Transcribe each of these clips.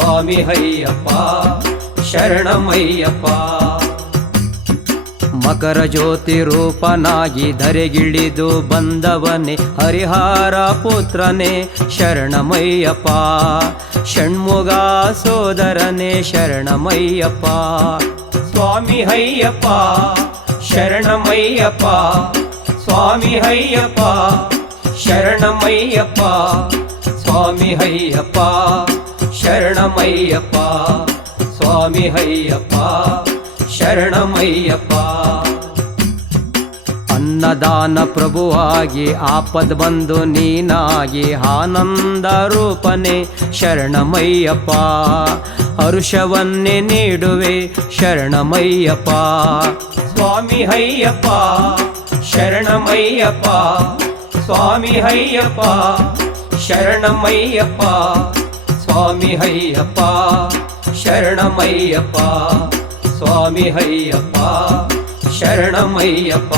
ಸ್ವಾಮಿ ಅಯ್ಯಪ್ಪ ಶರಣಮಯ್ಯಪ್ಪ. ಮಕರ ಜ್ಯೋತಿ ರೂಪನಾಗಿ ಧರೆಗಿಳಿದು ಬಂದವನೇ ಹರಿಹರ ಪುತ್ರನೇ ಶರಣಮಯ್ಯಪ್ಪ. ಷಣ್ಮುಗ ಸೋದರನೇ ಶರಣಮಯ್ಯಪ್ಪ. ಸ್ವಾಮಿ ಅಯ್ಯಪ್ಪ ಶರಣಮಯ್ಯಪ್ಪ. ಸ್ವಾಮಿ ಅಯ್ಯಪ್ಪ ಶರಣಮಯ್ಯಪ್ಪ. ಸ್ವಾಮಿ ಅಯ್ಯಪ್ಪ ಶರಣಮಯ್ಯಪ್ಪ. ಸ್ವಾಮಿ ಅಯ್ಯಪ್ಪ ಶರಣಮಯ್ಯಪ್ಪ. ಅನ್ನದಾನ ಪ್ರಭುವಾಗಿ ಆಪದ್ ಬಂದು ನೀನಾಗಿ ಆನಂದ ರೂಪನೆ ಶರಣಮಯ್ಯಪ್ಪ. ಹರುಷವನ್ನೇ ನೀಡುವೆ ಶರಣಮಯ್ಯಪ್ಪ. ಸ್ವಾಮಿ ಅಯ್ಯಪ್ಪ ಶರಣಮಯ್ಯಪ್ಪ. ಸ್ವಾಮಿ ಅಯ್ಯಪ್ಪ ಶರಣಮಯ್ಯಪ್ಪ. ಸ್ವಾಮಿ ಅಯ್ಯಪ್ಪ ಶರಣಮಯ್ಯಪ್ಪ. ಸ್ವಾಮಿ ಅಯ್ಯಪ್ಪ ಶರಣಮಯ್ಯಪ್ಪ.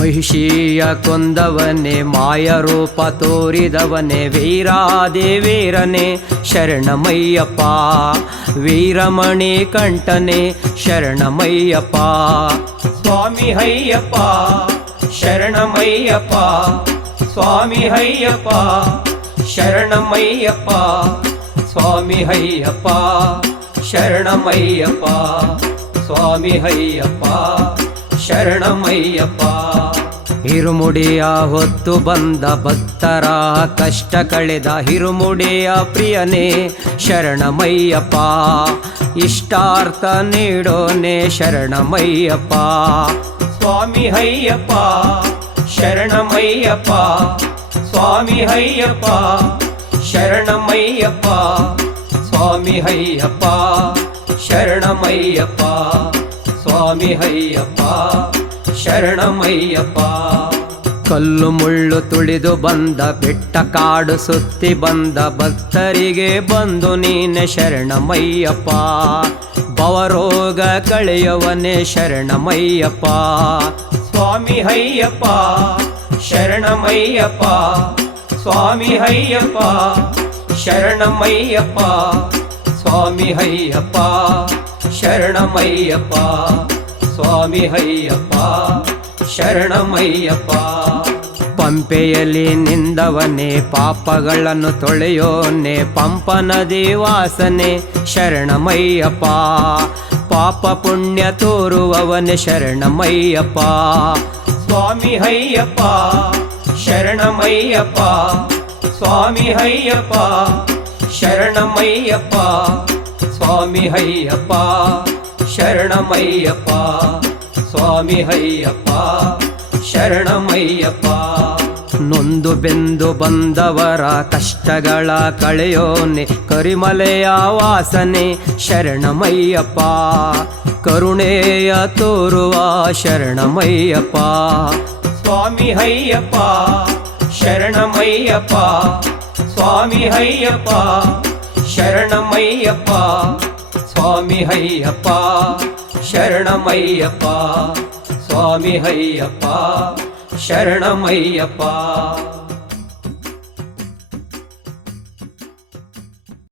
ಮಹಿಷಿಯ ಕೊಂದವನೇ ಮಾಯ ರೂಪ ತೋರಿದವನೇ ವೀರಾದೇವೀರನೇ ಶರಣಮಯ್ಯಪ್ಪ. ವೀರಮಣಿ ಕಂಠನೇ ಶರಣಮಯ್ಯಪ್ಪ. ಸ್ವಾಮಿ ಅಯ್ಯಪ್ಪ ಶರಣಮಯ್ಯಪ್ಪ. ಸ್ವಾಮಿ ಅಯ್ಯಪ್ಪ ಶರಣಮಯ್ಯಪ್ಪ. ಸ್ವಾಮಿ ಅಯ್ಯಪ್ಪ ಶರಣಮಯ್ಯಪ್ಪ. ಸ್ವಾಮಿ ಅಯ್ಯಪ್ಪ ಶರಣಮಯ್ಯಪ್ಪ. ಹಿರುಮುಡಿಯ ಹೊತ್ತು ಬಂದ ಭಕ್ತರ ಕಷ್ಟ ಕಳೆದ ಹಿರುಮುಡಿಯ ಪ್ರಿಯನೇ ಶರಣಮಯ್ಯಪ್ಪ. ಇಷ್ಟಾರ್ಥ ನೀಡೋನೆ ಶರಣಮಯ್ಯಪ್ಪ. ಸ್ವಾಮಿ ಅಯ್ಯಪ್ಪ ಶರಣಮಯ್ಯಪ್ಪ. ಸ್ವಾಮಿ ಅಯ್ಯಪ್ಪ ಶರಣಮಯ್ಯಪ್ಪ. ಸ್ವಾಮಿ ಅಯ್ಯಪ್ಪ ಶರಣಮಯ್ಯಪ್ಪ. ಸ್ವಾಮಿ ಅಯ್ಯಪ್ಪ ಶರಣಮಯ್ಯಪ್ಪ. ಕಲ್ಲು ಮುಳ್ಳು ತುಳಿದು ಬಂದ ಬೆಟ್ಟ ಕಾಡು ಸುತ್ತಿ ಬಂದ ಭಕ್ತರಿಗೆ ಬಂದು ನೀನೆ ಶರಣಮಯ್ಯಪ್ಪ. ಭವರೋಗ ಕಳೆಯವನೇ ಶರಣಮಯ್ಯಪ್ಪ. ಸ್ವಾಮಿ ಅಯ್ಯಪ್ಪ ಶರಣಮಯ್ಯಪ್ಪ. ಸ್ವಾಮಿ ಅಯ್ಯಪ್ಪ ಶರಣಮಯ್ಯಪ್ಪ. ಸ್ವಾಮಿ ಅಯ್ಯಪ್ಪ ಶರಣಮಯ್ಯಪ್ಪ. ಸ್ವಾಮಿ ಅಯ್ಯಪ್ಪ ಶರಣಮಯ್ಯಪ್ಪ. ಪಂಪೆಯಲ್ಲಿ ನಿಂದವನೇ ಪಾಪಗಳನ್ನು ತೊಳೆಯೋನೆ ಪಂಪ ನದಿ ವಾಸನೆ ಶರಣಮಯ್ಯಪ್ಪ. ಪಾಪ ಪುಣ್ಯ ತೋರುವವನೇ ಶರಣಮಯ್ಯಪ್ಪ. ಸ್ವಾಮಿ ಅಯ್ಯಪ್ಪ ಶರಣಮಯ್ಯಪ್ಪ. ಸ್ವಾಮಿ ಅಯ್ಯಪ್ಪ ಶರಣಮಯ್ಯಪ್ಪ. ಸ್ವಾಮಿ ಅಯ್ಯಪ್ಪ ಶರಣಮಯ್ಯಪ್ಪ. ಸ್ವಾಮಿ ಅಯ್ಯಪ್ಪ ಶರಣಮಯ್ಯಪ್ಪ. ನೊಂದು ಬೆಂದು ಬಂದವರ ಕಷ್ಟಗಳ ಕಳೆಯೋನೆ ಕರಿಮಲೆಯ ವಾಸನೆ ಶರಣಮಯ್ಯಪ್ಪ. ಕರುಣೆಯ ತೋರುವ ಶರಣಮಯ್ಯಪ್ಪ. ಸ್ವಾಮಿ ಅಯ್ಯಪ್ಪ ಶರಣಮಯ್ಯಪ್ಪ. ಸ್ವಾಮಿ ಅಯ್ಯಪ್ಪ ಶರಣಮಯ್ಯಪ್ಪ. ಸ್ವಾಮಿ ಅಯ್ಯಪ್ಪ ಶರಣಮಯ್ಯಪ್ಪ. ಸ್ವಾಮಿ ಅಯ್ಯಪ್ಪ ಶರಣಮಯ್ಯಪ್ಪ.